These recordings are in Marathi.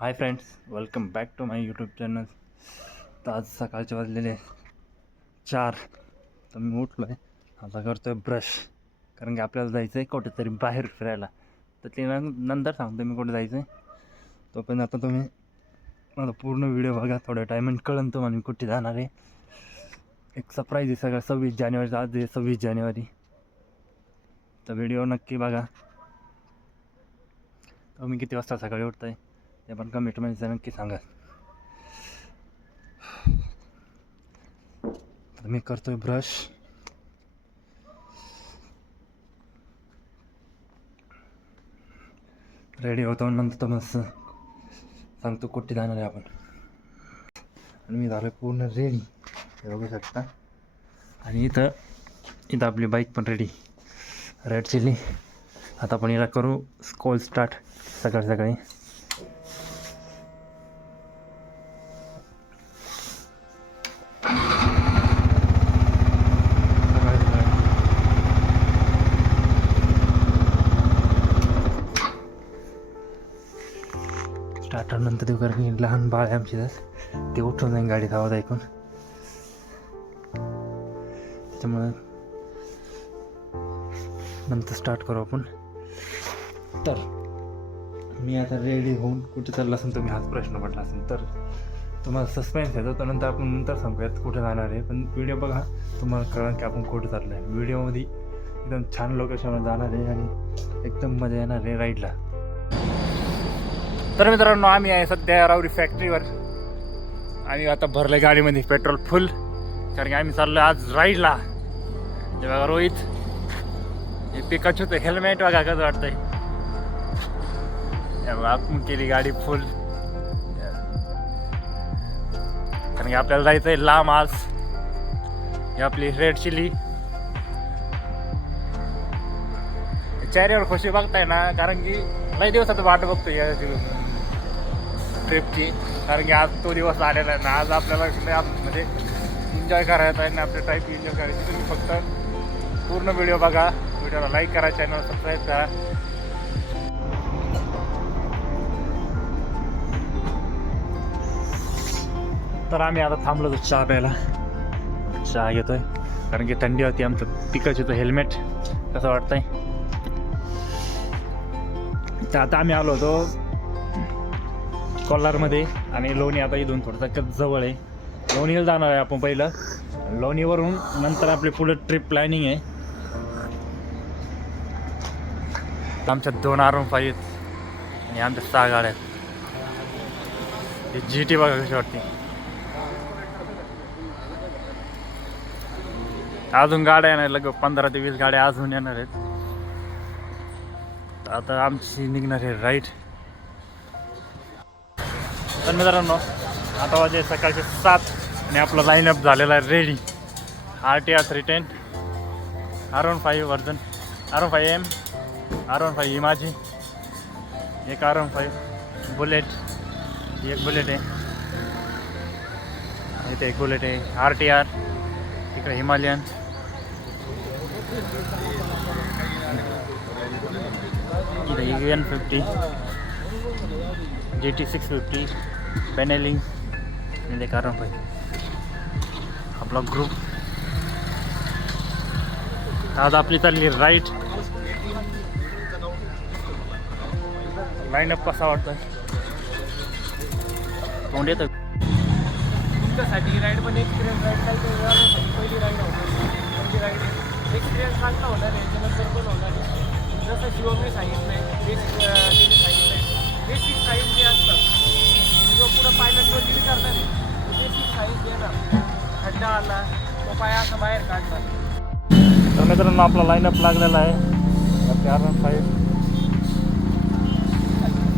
High friends, welcome back to my YouTube channel. तर आज सकाळचे वाजलेले 4. तर मी उठलो आहे, आता करतो आहे ब्रश. कारण की आपल्याला जायचं आहे कुठेतरी बाहेर फिरायला. तर ते नंतर सांगतो मी कुठे जायचं आहे. तो पण आता तुम्ही मला पूर्ण व्हिडिओ बघा, थोड्या टायमात कळन तुम्हाला मी कुठे जाणार आहे. एक सरप्राईज आहे सगळं. 26 जानेवारी आज आहे, 26 जानेवारी. तर व्हिडिओ नक्की बघा. तुम्ही किती वाजता सकाळी उठताय ते पण कमेंटमध्ये नक्की सांगा. तर मी करतोय ब्रश. रेडी होतो नंतर मस्त सांगतो कुठे जाणार आहे आपण. आणि मी झालो पूर्ण रेडी, हे बघू शकता. आणि इथं आपली बाईक पण रेडी, रेड चिली. आता आपण याला करू स्कॉल स्टार्ट सकाळी सकाळी. स्टार्टर नंतर ते कारण की लहान बाळ आहे आमची, ते उठून जाईन गाडीत आवाज ऐकून. त्याच्यामुळं नंतर स्टार्ट करू आपण. तर मी आता रेडी होऊन कुठे चालला असेल, तुम्ही हाच प्रश्न पडला असेल तर तुम्हाला सस्पेन्स येतो. तर नंतर आपण सांगूयात कुठे जाणार आहे. पण व्हिडिओ बघा, तुम्हाला कळलं की आपण कुठे चाललो आहे. व्हिडिओमध्ये एकदम छान लोकेशनवर जाणार आहे आणि एकदम मजा येणार आहे राईडला. तर मित्रांनो, आम्ही आहे सध्या रावरी फॅक्टरीवर. आम्ही आता भरलं गाडीमध्ये पेट्रोल फुल, कारण की आम्ही चाललो आज राईडला. हे बघा रोहित, हे पिकाचूचं हेल्मेट बघा कसं वाटतंय. आपण केली गाडी फुल, कारण की आपल्याला जायचं आहे लांब आज. ही आपली रेड चिली. चेहऱ्यावर खुशी बघताय ना, कारण की लई दिवसात वाट बघतोय या ट्रिपची. कारण की आज तो दिवस आलेला आहे ना. आज आपल्याला म्हणजे एन्जॉय करायचा आहे ना, आपल्या टाईप एन्जॉय करायची. तुम्ही फक्त पूर्ण व्हिडिओ बघा, व्हिडिओला लाईक करा, चॅनल सबस्क्राईब करा. तर आम्ही आता थांबलो चहा प्यायला. चहा घेतोय कारण की थंडी होती. आमचं पिकाचं तो हेल्मेट कसं वाटतंय. तर आता आम्ही आलो होतो कोल्हारमध्ये आणि लोणी आता इथून थोडंसं जवळ आहे. लोणीला जाणार आहे आपण पहिलं. लोणीवरून नंतर आपली पुढे ट्रिप प्लॅनिंग आहे. आमच्या 2 R15 आहेत आणि आमच्या 6 गाड्या आहेत. ही GT बघा कशी वाटते. अजून गाड्या येणार, लगभग 15 ते 20 गाड्या अजून येणार आहेत. आता आमची निघणार आहे राईड. तर मित्रांनो, आता वाजे सकाळचे 7 आणि आपला लाईनअप झालेला आहे ready. RTR 310 R15 version, R15M, R15 ही माझी, एक R15 बुलेट, एक बुलेट आहे इथे, एक बुलेट आहे RTR, इकडे हिमालयन, इथे EN50, GT 650, बेनेली, म्हणजे R15. आपला ग्रुप आज आपली चालली राईट. लाईनअप कसा वाटतं तोंड येतं तुमच्यासाठी राईड पण एक्सपिरियन्स राईड काय पहिली राईड होणार, पहिली राईड एक्सपिरियन्स चांगला होणार आहे. त्यानंतर पण होणार आहे जसं शिवमने सांगितलं आहे, त्यांनी सांगितलं आहे बेसिक साईन्स जे असतात जो पुढं पायलटवर डील करणार आहे, बेसिक साईन्स देणार. खड्डा आला तो पाय असं बाहेर काढणार. तर मित्रांनो, आपला लाईनअप लागलेला आहे. R15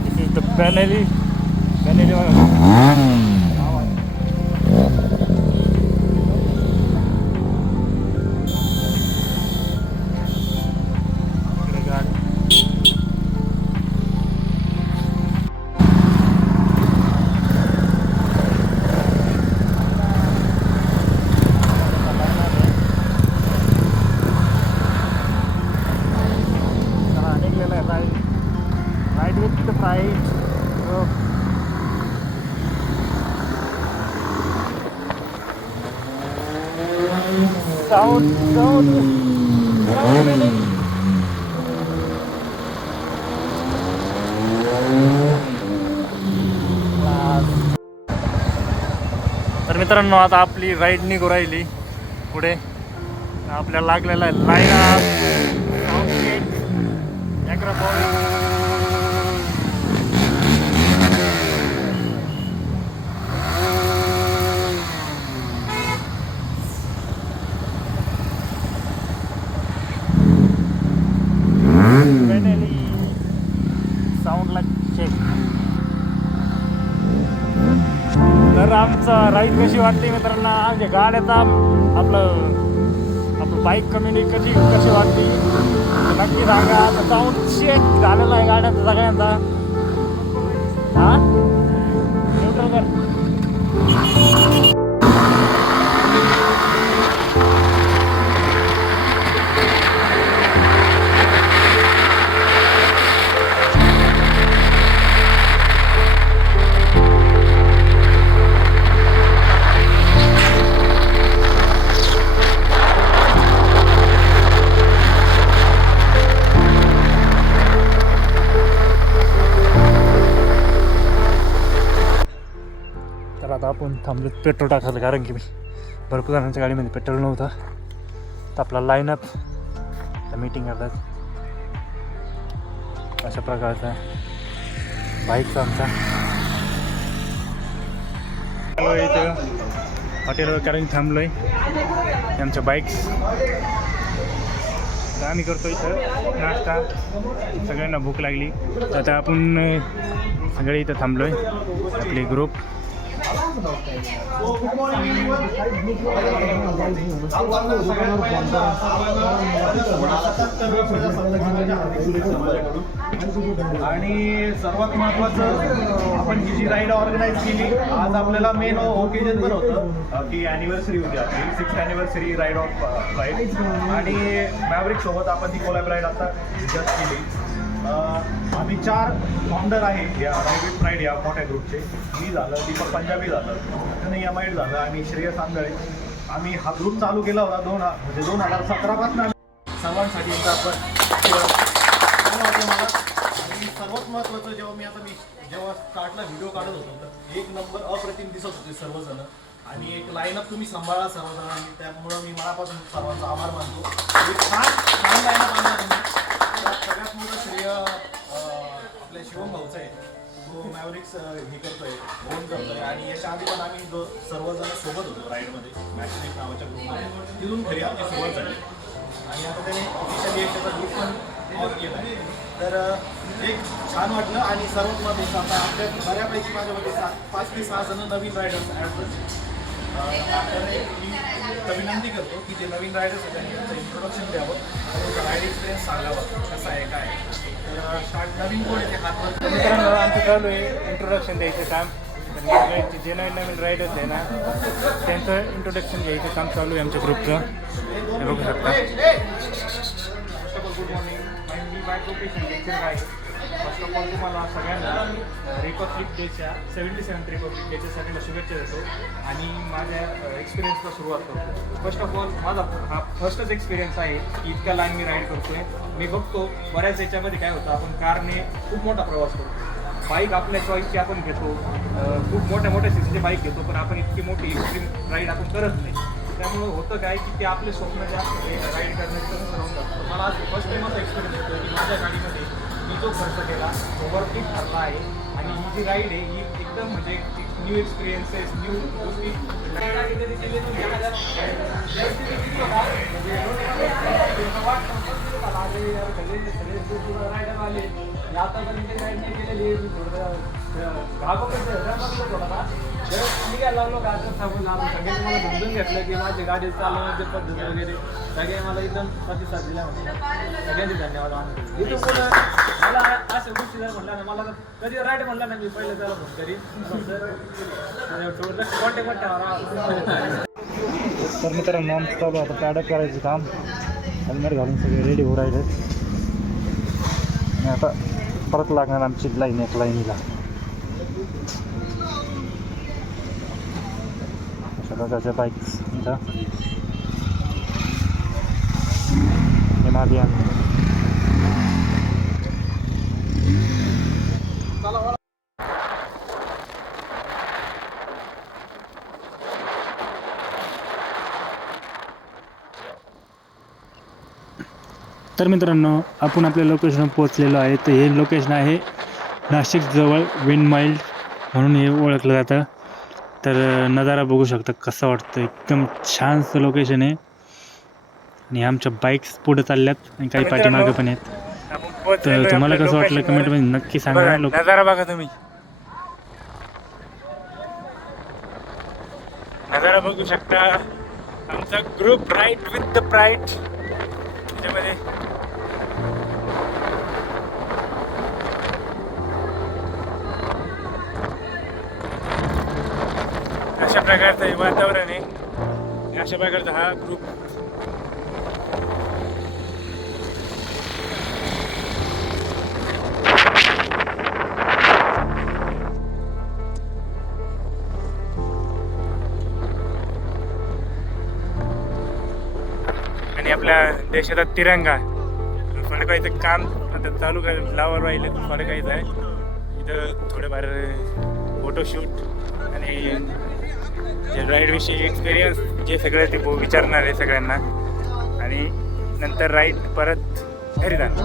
this is the Benelli ride with the pride तर मित्रांनो आता आपली राईड निघू राहिली पुढे. आपल्याला लागलेला आहे साऊंडला चेक. तर आमचा राईड कशी वाटते मित्रांनो, आमच्या गाड्याचा आपलं बाईक कम्युनिटी कशी वाटते नक्की सांगा. आता साऊंड चेक झालेला आहे गाड्याचा सगळ्यांचा. हा न्यूट्रल कर. तर आता आपण थांबलो पेट्रोल टाकायला, कारण की भरपूर जणांच्या गाडीमध्ये पेट्रोल नव्हतं. तर आपला लाईनअप मीटिंग करतात अशा प्रकारचा बाईकचा आमचा इथं हॉटेलवर, कारण थांबलो आहे आमच्या बाईक्स. तर आम्ही करतो इथं नाश्ता. सगळ्यांना भूक लागली तर आता आपण सगळे इथं थांबलो आहे आपले ग्रुप. आणि सर्वात महत्त्वाचं, आपण ही जी राईड ऑर्गनाईज केली आज, आपल्याला मेन ओकेजन पण होतं की ॲनिव्हर्सरी होती आपली 6th anniversary ride of ride. आणि मॅवरिक सोबत आपण ती कोलॅब राईड आता जस्ट केली. आम्ही 4 फाउंडर आहेत या राईड राईड या मोठ्या ग्रुपचे. मी झालं, दीपक पंजाबी झालं, त्यानं एमाईड झालं आणि श्रेयस आंधळे. आम्ही हा ग्रुप चालू केला होता 2017 पासून सर्वांसाठी एकदा आपण मला. आणि सर्वात महत्त्वाचं, जेव्हा स्टार्टला व्हिडिओ काढत होतो तर एक नंबर अप्रतिम दिसत होते सर्वजण. आणि एक लाईनअप तुम्ही सांभाळा सर्वजणांनी, त्यामुळं मी मनापासून सर्वांचा आभार मानतो. एक छान लाईनअप आणला तुम्ही. सगळ्यात मोठं श्रेय आपल्या शिवम भाऊचं आहे, तो मॅवरिक्स हे करतोय, ओन करतोय. आणि याच्या आधी पण आम्ही सर्वजण सोबत होतो राईडमध्ये, मॅचनेक नावाच्या ग्रुपमध्ये. तिथून खरी आमची सुरुवात झाली आणि आता त्याने ऑफिशियली एक त्याचा ग्रुप पण ऑन केला आहे. तर एक छान वाटलं. आणि सर्वात महत्त्वाचं, आता आपल्या बऱ्यापैकी माझ्यामध्ये 5 ते 6 जण नवीन रायडर्स ॲड करतो. तर मी विनंती करतो की जे नवीन रायडर्स आहेत त्यांनी त्यांचं इंट्रोडक्शन द्यावं, त्यांचा राईड एक्सपिरियन्स सांगावं कसं आहे काय. तर स्टार्ट नवीन कोण येते हातवर. मित्रांनो आमचं चालू आहे इंट्रोडक्शन द्यायचं काम. जे नवीन रायडर्स आहे ना त्यांचं इंट्रोडक्शन घ्यायचं काम चालू आहे आमच्या ग्रुपचं. हे बघू शकता. First of all good morning. Me bike location lecture आहे. फर्स्ट ऑफ ऑल तुम्हाला सगळ्यांना रिपब्लिक डेच्या 77th रिपब्लिक डेच्या सगळ्यांना शुभेच्छा देतो आणि माझ्या एक्सपिरियन्सला सुरुवात करतो. फर्स्ट ऑफ ऑल माझा हा फर्स्टच एक्सपिरियन्स आहे की इतक्या लाईन मी राईड करतो आहे. मी बघतो बऱ्याच याच्यामध्ये काय होतं, आपण कारने खूप मोठा प्रवास करतो. बाईक आपल्या चॉईसची आपण घेतो, खूप मोठ्या सीसीची बाईक घेतो, पण आपण इतकी मोठी एक्स्ट्रीम राईड आपण करत नाही. त्यामुळं होतं काय की ते आपले स्वप्न जे असते राईड करण्याचं तसंच राहून जातं. मला आज फर्स्ट टाईम असा एक्सपिरियन्स होतो की माझ्या गाडीमध्ये मी जो खर्च केला ओव्हरफिट ठरला आहे. आणि ही जी राईड आहे ही एकदम म्हणजे न्यू एक्सपिरियन्सेस, न्यू गोष्टी निघायला लागलो गाडी थांबून आलो. सगळ्यांनी मला समजून घेतलं की माझी गाडी चालवण्याची पद्धत वगैरे सगळे मला एकदम प्रतिसाद दिला. सगळ्यांचे धन्यवाद. इथून पुढं मला अशा गोष्टी जर म्हटल्या ना, मला कधी राईड म्हटलं ना, मी पहिलं त्याला फोन करीन. थोडं कॉन्टॅक्ट ठेवा. तर मित्रांनो आमचं आता पॅडअप करायचं काम. हेल्मेट घालून सगळे रेडी होऊ राहिले आणि आता परत लागणार आमची लाईन एक लाईनीला. अशा प्रकारच्या बाईक्स इथं आली आम्ही. तर मित्रांनो, आपण आपल्या लोकेशनवर पोहोचलेलो आहे. तर हे लोकेशन आहे नाशिकजवळ विंड माइल म्हणून हे ओळखलं जातं. तर नजारा बघू शकता कसा वाटतं, एकदम छानसं लोकेशन आहे. आणि आमच्या बाईक्स पुढे चालल्यात आणि काही पाठीमागं पण आहेत. तर तुम्हाला कसं वाटलं कमेंटमध्ये नक्की सांगा. नजारा बघा तुम्ही, नजारा बघू शकता. आमचा group ride with the pride त्याच्यामध्ये अशा प्रकारचं हे वातावरण आहे. अशा प्रकारचा हा ग्रुप आणि आपल्या देशाचा तिरंगा फडकायचं काम आता चालू लावर राहिलं. फडकायचं आहे इथं थोडेफार फोटोशूट आणि जे राईडविषयी एक्सपिरियन्स जे सगळं ते विचारणार आहे सगळ्यांना आणि नंतर राईड परत घरी जाणार.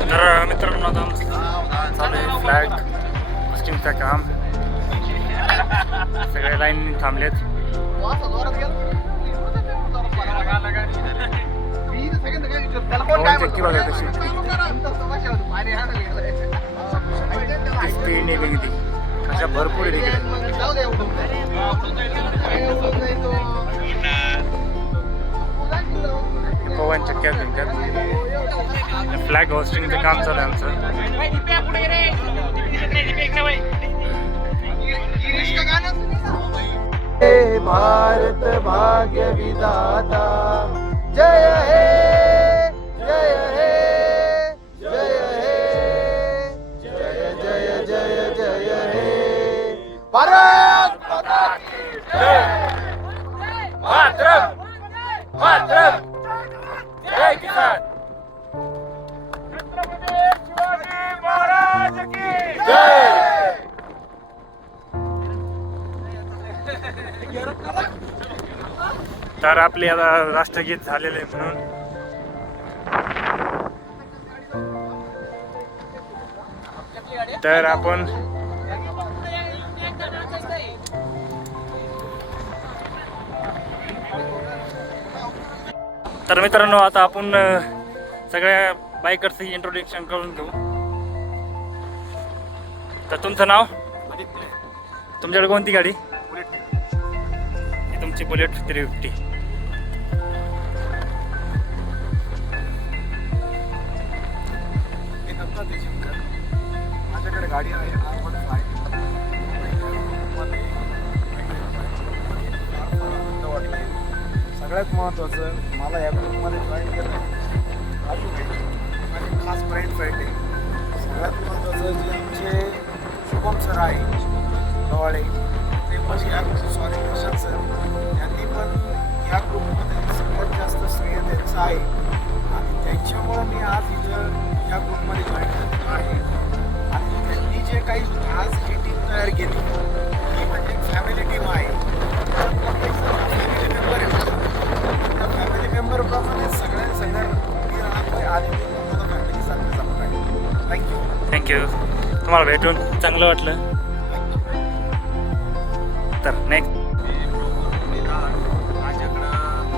तर मित्रांनो, आता चालू आहे फ्लॅग होस्टिंगचं काम. सगळे लाईन थांबलेत. चक्की बघा कशी स्पीडने निघते, अशा भरपूर आहे तिकडे. पवन चक्क्या त्यांच्यात फ्लॅग होस्टिंगचं काम चालू आहे आमचं. भारत भाग्य विधाता जय हे जय हे जय हे जय जय जय जय हे भारत माता की जय. मातरम मातरम जय किसान. छत्रपती शिवाजी महाराज की जय. तर आपले आता राष्ट्रगीत झालेले म्हणून तर आपण तर मित्रांनो, आता आपण सगळ्या बायकर्सचं इंट्रोडक्शन करून घेऊ. तर तुमचं नाव, तुमच्याकडे कोणती गाडी? तुमची बुलेट 350. माझ्याकडे गाडी आहे सगळ्यात महत्त्वाचं मला या ग्रुपमध्ये जॉईन केलं अजून माझे खास फ्रेंड आहे. सगळ्यात महत्त्वाचं जे आमचे शुभम सर आहे गवाडे, ते पण या सॉरी प्रशांत सर, यांनी पण या ग्रुपमध्ये सगळ्यात जास्त श्रेय त्यांचं आहे आणि त्यांच्यामुळं मी आज इथं या ग्रुपमध्ये जॉईन झालेलो आहे. आणि त्यांनी जे काही आज ही टीम तयार केली ही म्हणजे फॅमिली टीम आहे. फॅमिली मेंबर आहे. त्या फॅमिली मेंबरप्रमाणे सगळ्या मी राहतोय आणि मी मला फॅमिलीसारखं जमत आहे. थँक्यू. तुम्हाला भेटून चांगलं वाटलं. तर नेक्स्ट माझ्याकडं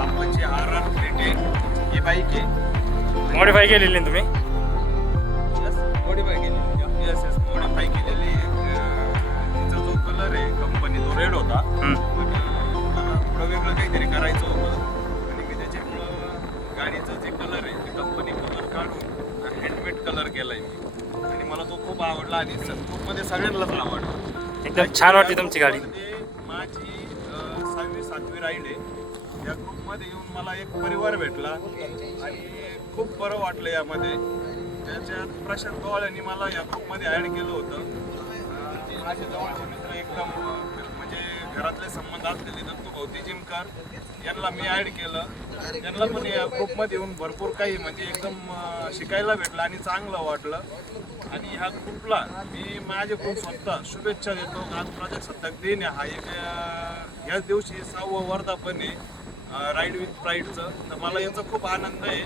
आंबाची RR प्लेट आहे. ही बाईक आहे मॉडिफाय केलेली ना तुम्ही? मॉडिफाय केलेली. यस मॉडिफाय केलेली. तिचा जो कलर आहे कंपनी तो रेड होता, पण मला थोडं वेगळं काहीतरी करायचं होतं आणि मी त्याच्यामुळं गाडीचा जे कलर आहे ते कंपनी कलर काढून हँडमेड कलर केला आहे मी आणि मला तो खूप आवडला आणि ग्रुपमध्ये सगळ्यांनाच आवडला. एकदम छान वाटते तुमची गाडी. माझी 6वी-7वी राईड आहे. या ग्रुपमध्ये येऊन मला एक परिवार भेटला आणि खूप बरं वाटलं यामध्ये. त्याच्यात प्रशांत गवाळ यांनी मला या ग्रुपमध्ये ॲड केलं होतं. असे जवळचे मित्र एकदम म्हणजे घरातले संबंध असलेले दत्तू भोवती जिमकर यांना मी ॲड केलं. त्यांना पण या ग्रुपमध्ये येऊन भरपूर काही म्हणजे एकदम शिकायला भेटलं आणि चांगलं वाटलं. आणि ह्या ग्रुपला मी माझ्याकडून स्वतः शुभेच्छा देतो. आज प्रजासत्ताक दिन हा एक ह्याच दिवशी 6वं वर्धापन आहे राईड विथ प्राईडचं. तर मला याचा खूप आनंद आहे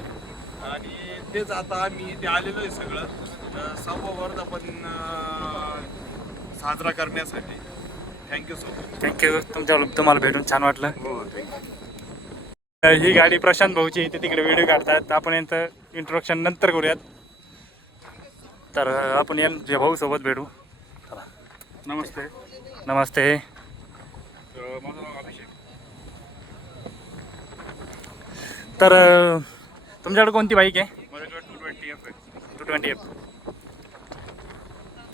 आणि तेच आता आम्ही इथे आलेलो आहे सगळं 6वं वर्धापन साजरा करण्यासाठी. Thank you so much. थँक्यू. तुम्हाला भेटून छान वाटलं. ही गाडी प्रशांत भाऊची इथे तिकडे व्हिडिओ काढतात. आपण यांचं इंट्रोडक्शन नंतर करूयात. तर आपण यांच्या भाऊसोबत भेटू. चला. नमस्ते. नमस्ते. माझं नाव अभिषेक. तर तुमच्याकडे कोणती बाईक आहे? माझ्याकडे 220F आहे. 220F.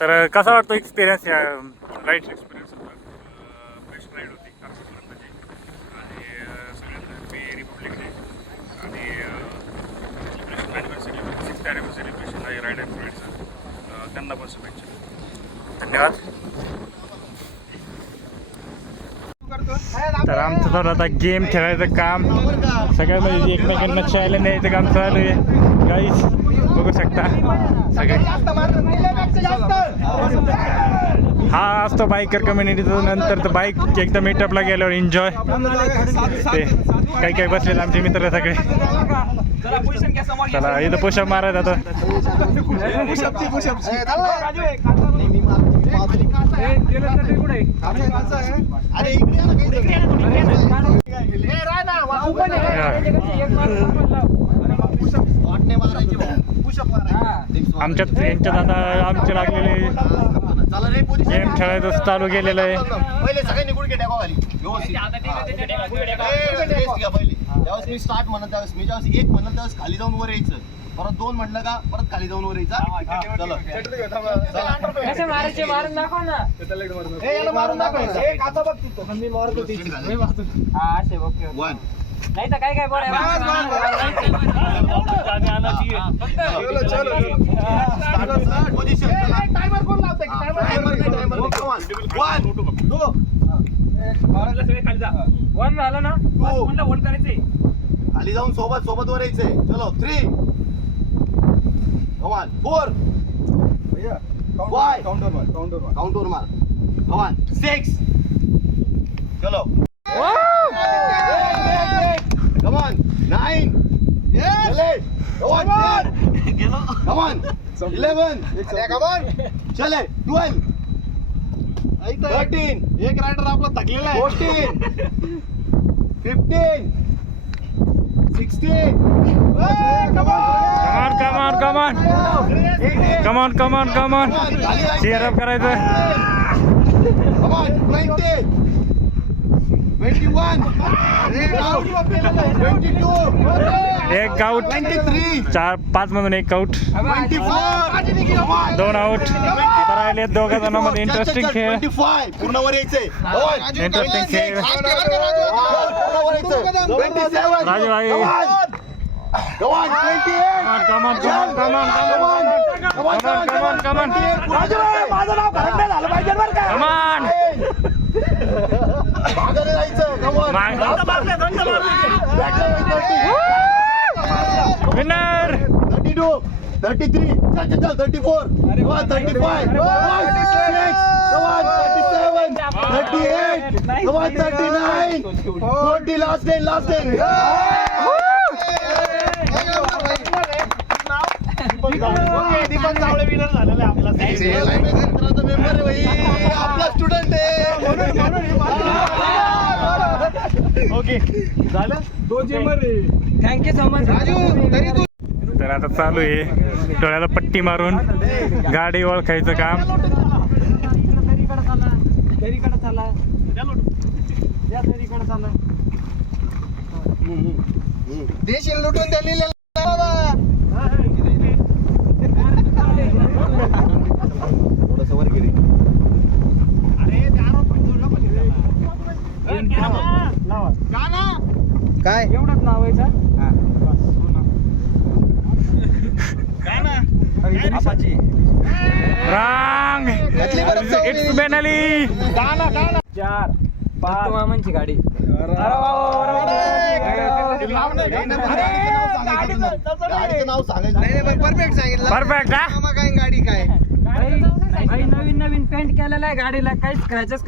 तर कसा वाटतो एक्सपिरियन्स या राईड? एक्सपिरियन्स होता. बेस्ट राईड होती आजपर्यंतची. आणि सगळ्यात मी रिपब्लिक डे आणि celebration anniversary 6th anniversary celebration आहे राईड अँड फ्रेंड्सचं. त्यांना पण शुभेच्छा. धन्यवाद. तर आमचं चालू आता गेम खेळायचं काम. सगळ्यामध्ये एकमेकांना चॅलेंज द्यायचं काम चालू आहे. गाईस बघू शकता सगळे. हा असतो बायकर कम्युनिटीचा. नंतर तर बाईक एकदम मीटअपला गेल्यावर एन्जॉय. ते काही काही बसलेले आमचे मित्र सगळे. चला इथं पुशअप मारायचं आता. आमच्यात यांच्यात आता आमचे लागलेले गेम खेळायचं चालू केलेलं आहे. पहिले सगळ्यांनी गुडघे टाका खाली व्यवस्थित. त्यावेळेस मी स्टार्ट म्हणत त्यावेळेस मी ज्यावेळेस 1 म्हणत त्यावेळेस खाली जाऊन वर यायचं. परत 2 म्हणलं का परत खाली जाऊन वर यायचं. चलो कसे मारायचे मारून दाखव ना. याला मारून दाखवायचं. हा असे ओके. 1 नाही तर काय काय बोलाय. पोझिशन टायमर कोण लावतंय? टायमर 1 2 वन झालं ना. म्हणलं वन करायचंय. खाली जाऊन सोबत वर यायचंय. चलो 3 कम ऑन 4 5 काउंटर मार. कम ऑन 6 चलो कम ऑन 9 चले come on 10 come on 11 come on चले 12 13 एक रायडर आपला थकलेला आहे. 14 15 16 कमॉन चीअर अप करायचं. Come on, 20, 21, 22, एक आउट. 23, 4-5 मधून एक आउट. 24, 2 आउट. आता राहिले 2 जणांमध्ये इंटरेस्टिंग खेळ. 25 पूर्ण वर यायचंय. इंटरेस्टिंग खेळ. पूर्ण वर यायचं. 27, राजू भाई. Come on, 28, Come on. Raju भाई, माझं नाव खरंच झालं पाहिजे बरं का. Come on. मागं जायचं. Come on. विनर. 32, 33, चल 34, come on 35, come on 36, come on 37, 38, come on 39, 40, last 10. Deepak चावळे winner झालेला आहे आपला. मेंबर आहे भाई, आपला स्टुडंट आहे. ओके झालं 2 चेंबर आहे. Thank you so much Raju. तर आता चालू आहे डोळ्याला पट्टी मारून गाडी ओळखायचं काम. देशील लुटून दिलेलं थोडस वर गेली. काय एवढंच लावायचं. रांग सॉन्ग इट्स बेनाली. 4 5 मामांची गाडी. गाडीचं नाव सांगायचं परफेक्ट सांगितलं परफेक्ट हा. मामा काय गाडी काय काही नवीन नवीन पेंट केलेला आहे गाडीला, काहीच स्क्रॅचेस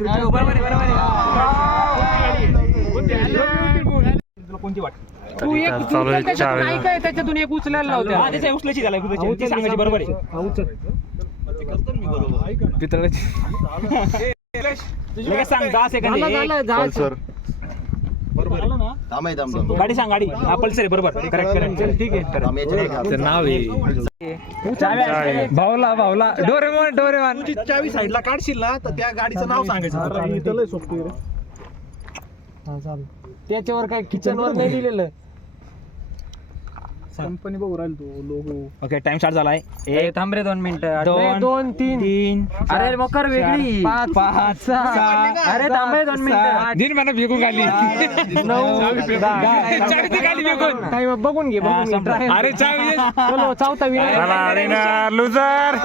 तू एक चालू आहे त्याच्यातून चार. नाही काय त्याच्यातून एक उचलायला लावते. उचलायची झाला सांगायची बरोबर आहे. सांग 10 सेकंद. गाडी सांग गाडी. हा पल्सर आहे बरोबर. Correct correct. ठीक आहे. नाव आहे भावला डोरेमॉन. तुझी चावी साईडला काढशील ना तर त्या गाडीचं नाव सांगायचं. त्याच्यावर काय किचन वर नाही दिलेलं. कंपनी बघू राहील तो लोगो. ओके टाइम स्टार्ट झालाय. थांब रे 2 मिनिटं. 2 3 अरे मकर वेगळी. 5 6 अरे थांब रे 2 मिनिटं. दिन मला भेगून गाली 9 10 बघून घे. अरे चलो चौथा चला विनर लुजर.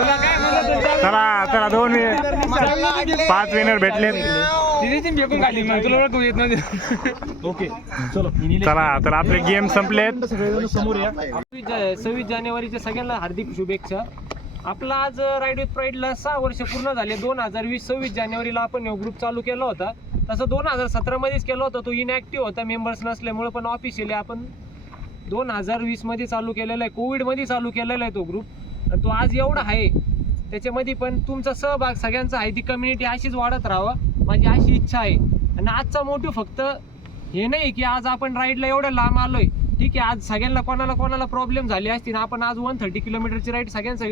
चला 2 विनर 5 विनर भेटले. भेगून गाली तुला ओळखू येत नव्हते. ओके चलो चला तर आपले गेम संपलेत. सगळेजण समोर या. 26 जानेवारीच्या सगळ्यांना हार्दिक शुभेच्छा. आपला आज राईड विथ प्राईडला 6 वर्ष पूर्ण झाले. 2020 26 जानेवारीला आपण ग्रुप चालू केला होता. तसं 2017 मध्येच केला होता. तो इनॅक्टिव्ह होता मेंबर्स नसल्यामुळे, पण ऑफिशियली आपण 2020 मध्ये चालू केलेला आहे. कोविडमध्ये चालू केलेला आहे तो ग्रुप. तो आज एवढा आहे. त्याच्यामध्ये पण तुमचा सहभाग सगळ्यांचा आहे. ती कम्युनिटी अशीच वाढत राहावा माझी अशी इच्छा आहे. आणि आजचा मोटिव्ह फक्त हे नाही की आज आपण राईडला एवढं लांब आलोय. ठीक आहे, आज सगळ्यांना कोणाला प्रॉब्लेम झाले असतील. आपण आज 130 किलोमीटरची राईड सगळ्यांचं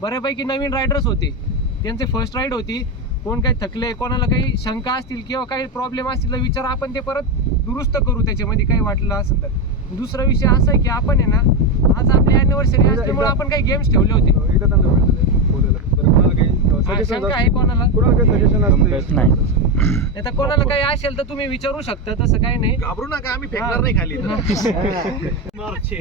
बऱ्यापैकी नवीन रायडर्स होते. त्यांचे फर्स्ट राईड होती. कोण काही थकले, कोणाला काही शंका असतील किंवा काही प्रॉब्लेम असतील तर विचार, आपण ते परत दुरुस्त करू त्याच्यामध्ये काही वाटलं असेल तर. दुसरा विषय असा आहे की आपण आहे ना आज आपली अॅनिव्हर्सरी असल्यामुळे आपण काही गेम्स ठेवले होते. शंका आहे कोणाला? नाही तर कोणाला काही असेल तर तुम्ही विचारू शकता. तसं काही नाही, घाबरू नका, आम्ही फेकणार नाही खाली.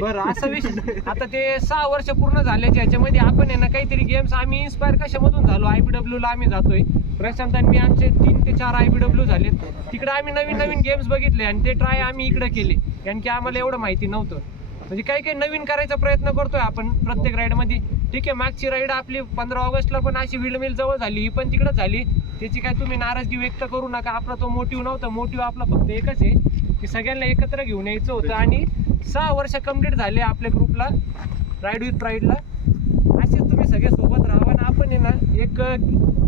बरं असा विषय. आता ते 6 वर्ष पूर्ण झाल्याच्या ह्याच्यामध्ये आपण आहे ना काहीतरी गेम्स आम्ही इन्स्पायर कशामधून झालो. IBW ला आम्ही जातोय. प्रशांत आणि मी आमचे 3 ते 4 IBW झालेत. तिकडे आम्ही नवीन गेम्स बघितले आणि ते ट्राय आम्ही इकडे केले, कारण की आम्हाला एवढं माहिती नव्हतं. म्हणजे काही नवीन करायचा प्रयत्न करतोय आपण प्रत्येक राईडमध्ये. ठीक आहे, मागची राईड आपली 15 ऑगस्टला पण अशी विल्डमिल जवळ झाली, ही पण तिकडे झाली. त्याची काय तुम्ही नाराजगी व्यक्त करू नका. आपला तो मोटिव्ह नव्हता. मोटिव्ह आपला फक्त एकच आहे की सगळ्यांना एकत्र घेऊन यायचं होतं. आणि 6 वर्ष कंप्लीट झाले आपल्या ग्रुपला राईड विथ प्राईडला. असेच तुम्ही सगळे सोबत राहा. आणि आपण आहे ना एक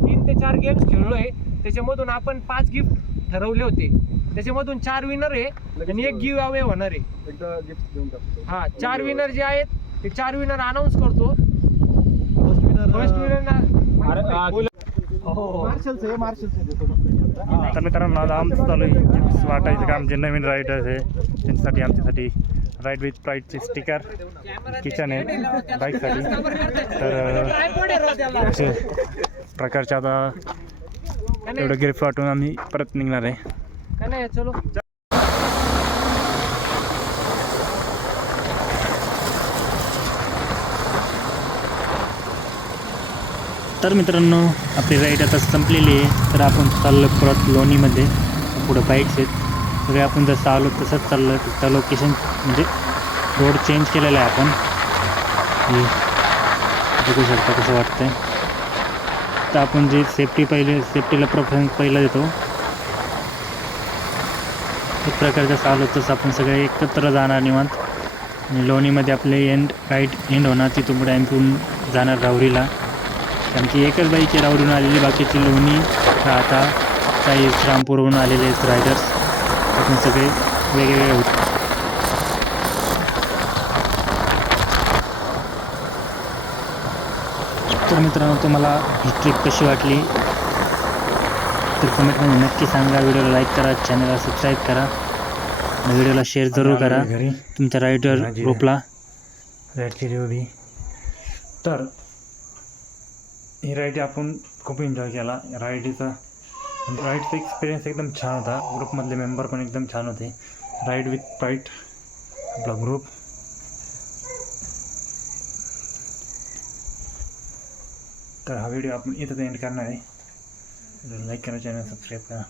3 ते 4 गेम्स खेळलोय. त्याच्यामधून आपण 5 गिफ्ट ठरवले होते. त्याच्यामधून 4 विनर आहे आणि 1 गिव्ह अवे होणार आहे. हा 4 विनर जे आहेत ते 4 विनर अनाऊन्स करतो. फर्स्ट विनर तर मित्रांनो आज आमचं चालू आहे चिप्स वाटायचं काम. जे नवीन रायडर्स आहे त्यांच्यासाठी आमच्यासाठी राईड विथ प्राईडचे स्टिकर, किचन आहे बाईकसाठी. तर असे प्रकारचे आता एवढं गिफ्ट वाटून आम्ही परत निघणार आहे. का नाही चलो. तर मित्रांनो आपली राईड आता संपलेली आहे. तर आपण चाललो परत लोणीमध्ये. पुढं बाईक्स आहेत सगळे. आपण जसं आलो तसंच चाललो. फक्त लोकेशन म्हणजे रोड चेंज केलेला आहे आपण. हे बघू शकता कसं वाटतंय. तर आपण जे सेफ्टीला प्रेफरन्स पहिला देतो. एक प्रकारे जसं आलो तसं आपण सगळे एकत्र जाणार निवांत. आणि लोणीमध्ये आपले राईड एंड होणार. तिथून पुढे आम्ही जाणार राहुरीला. कारण की एकच बाईक राहुरीहून आलेली, बाकीची लोणी, राहता, काही रामपूरहून आलेले आहेत रायडर्स. आपण सगळे वेगवेगळे होते. तर मित्रांनो तुम्हाला ही ट्रिप कशी वाटली तर कमेंटमध्ये नक्की सांगा. व्हिडिओला लाईक करा, चॅनलला सबस्क्राईब करा आणि व्हिडिओला शेअर जरूर करा तुमच्या रायडर ग्रुपला. राईडची रिव्ह्यू. तर ही राईड आपण खूप एन्जॉय केला. राईडचा एक्सपिरियन्स एकदम छान होता. ग्रुपमधले मेंबर पण एकदम छान होते. राईड विथ प्राईड आपला ग्रुप. तर हा व्हिडिओ आपण इथंच एंड करणार आहे. लाईक करा, चॅनल सबस्क्राईब करा.